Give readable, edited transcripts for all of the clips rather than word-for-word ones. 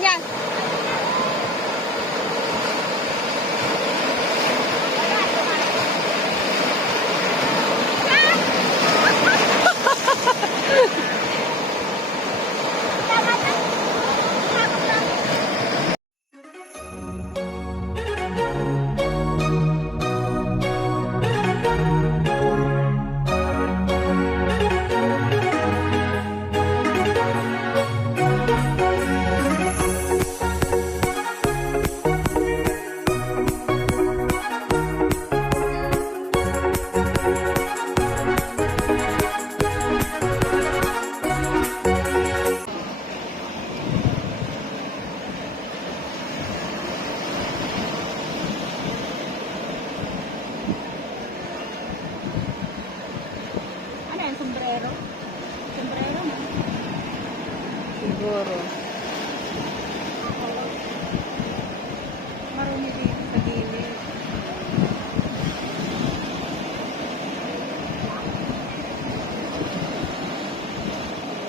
dyan. Sombrero. Sombrero na. Siguro. Marumi dito sa gilid.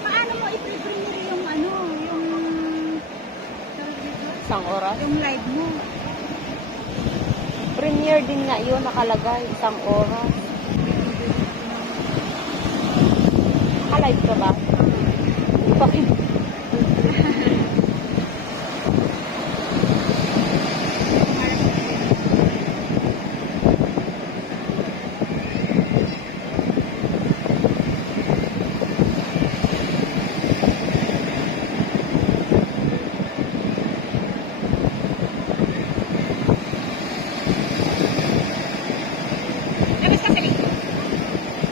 Paano mo i-premiere yung ano, yung Isang oras. yung live mo? Premiere din nga yun, nakalagay. Isang oras. Naka-live ka ba? Bakit?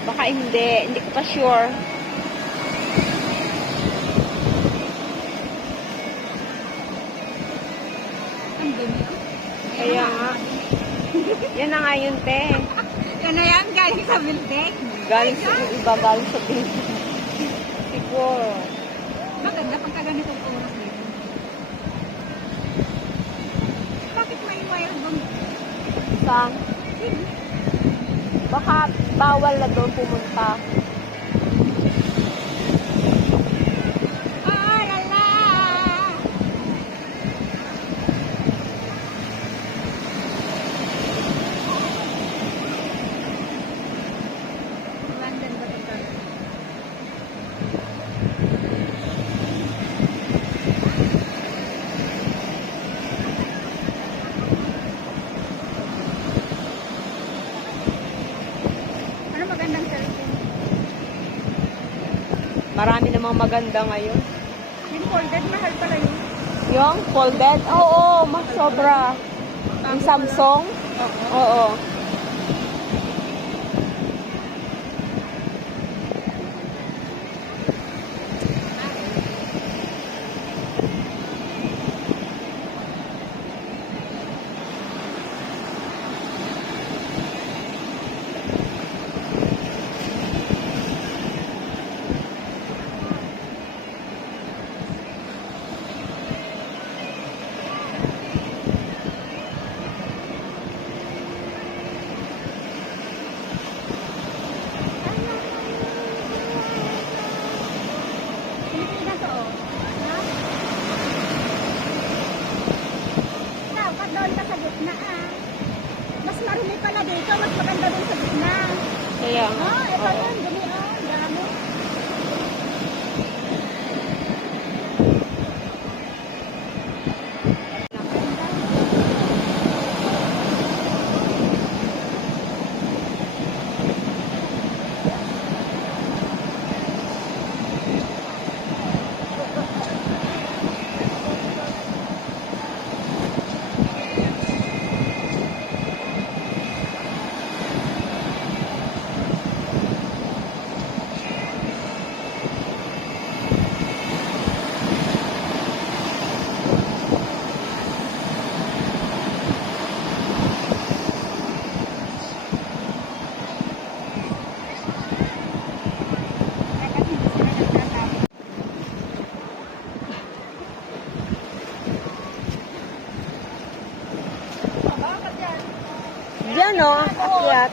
Baka hindi ko pa sure. Ang dumi. Kaya nga. Yan na nga yun, te. Yan na yan, galing sa building. Galing sa iba, galing sa building. Siguro. Maganda pagka ganitong oras dito. Bakit may wire doon? Sang? Baka bawal na doon pumunta. Ah, lala! London ba ito? Ano magandang cellphone? Marami namang maganda ngayon. Yung folded, mahal pala yun. Yung folded? Oo, mas sobra. Yung Samsung? Oo. Pilipinas to, oh. Ha? Dapat doon ka sa gitna, ah. Mas marumi pala dito, mas maganda doon sa gitna. Kaya nga. Oh, ito Oo. yun, dumi, oh. Dami. Diyan, oh. Akyat.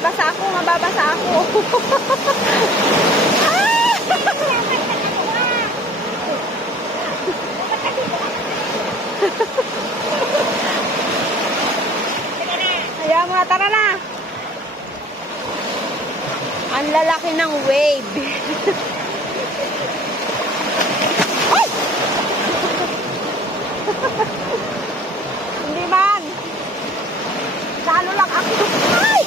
mababasa ako, mababasa ako. Kaya mo na, tara na. Ang lalaki ng wave. Ay! Hindi man. Lalo lang ako. Ay!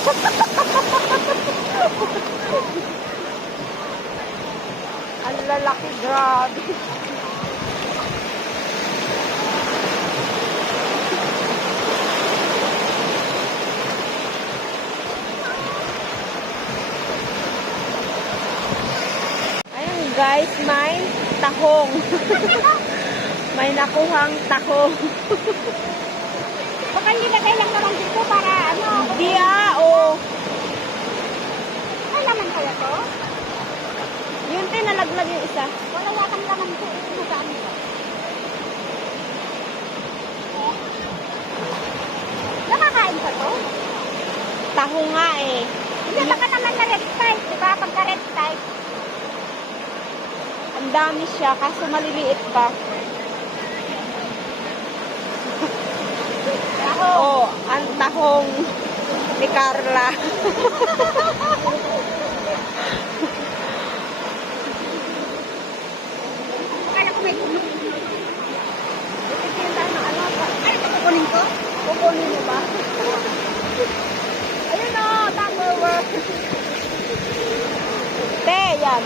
Ang lalaki, grabe. Ayan guys, may tahong. May nakuhang tahong. Baka nilagay lang naman dito para ano. Hindi oh. Ano naman kaya to? Yun din, nalaglag yung isa. Wala yatang laman ko. Magaan ko. Nakakain ka to? Tahong nga eh. Hindi baka naman na red type. Diba? Pagka red type. Ang dami siya, kaso maliliit pa. Oh, ang tahong ni Carla. Kaya ko may puno. Itinda na ano. Ay, ito kukunin ko? Kukunin mo ba? Ayun o, Tupperware. Te, yan.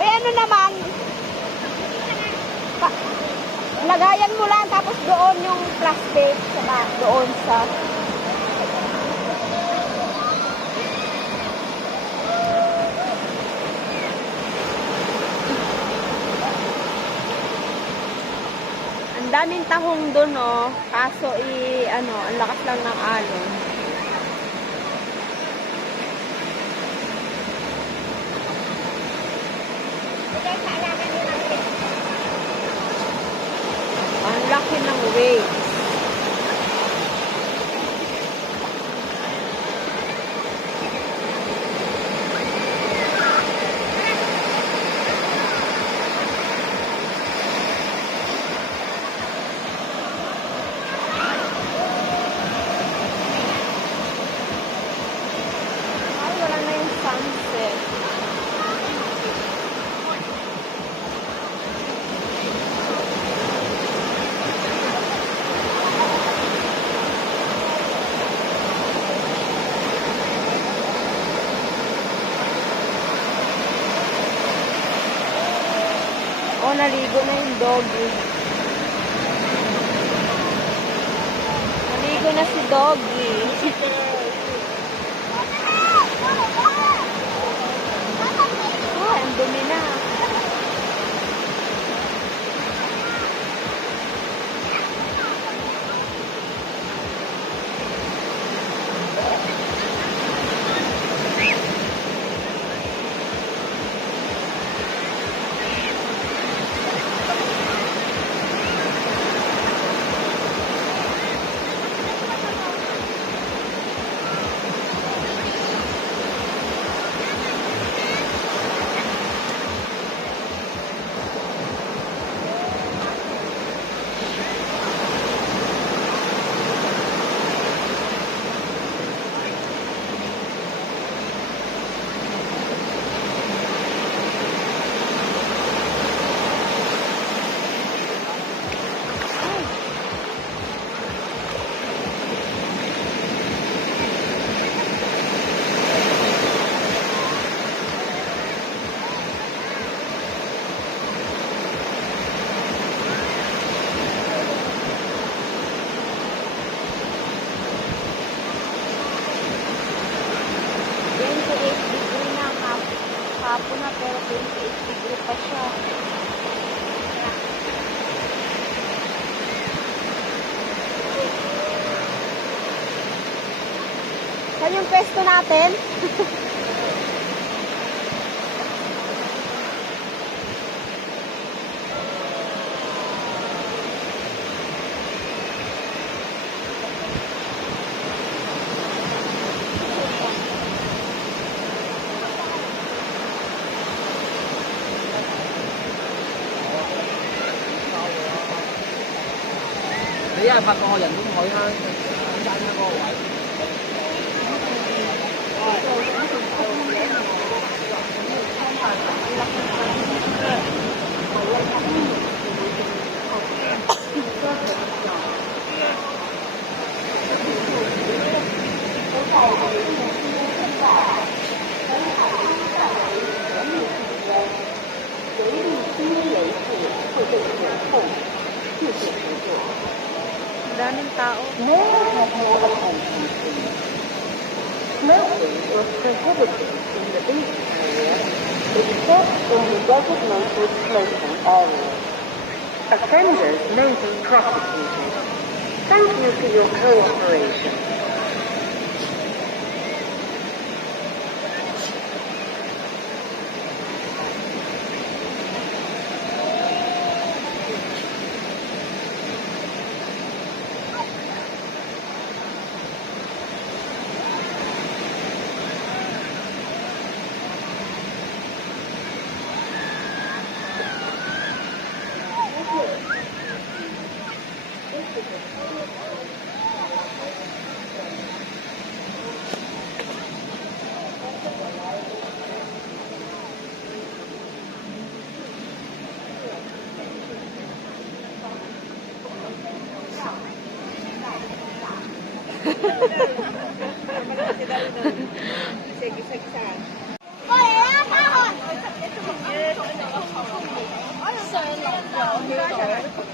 Eh, ano naman? Lagayan mo lang, tapos doon yung plastic. Saka doon sa... Ang daming tahong doon, oh. Kaso, ang lakas lang ng alon. Bigay sa alaga ni Mami. Ang laki ng waves. Ay, wala na yung sunset. Oh, naligo na yung doggy. Naligo na si doggy. Oh, ang dumi na. Hapon na pero 28 degree pa siya. Saan yung pwesto natin? 因為發覺人工海灘中間嗰個位。Ang daming tao. Smoking is prohibited in the beach area except in the designated smoking areas. Offenders may be prosecuted. Thank you for your cooperation. Sir,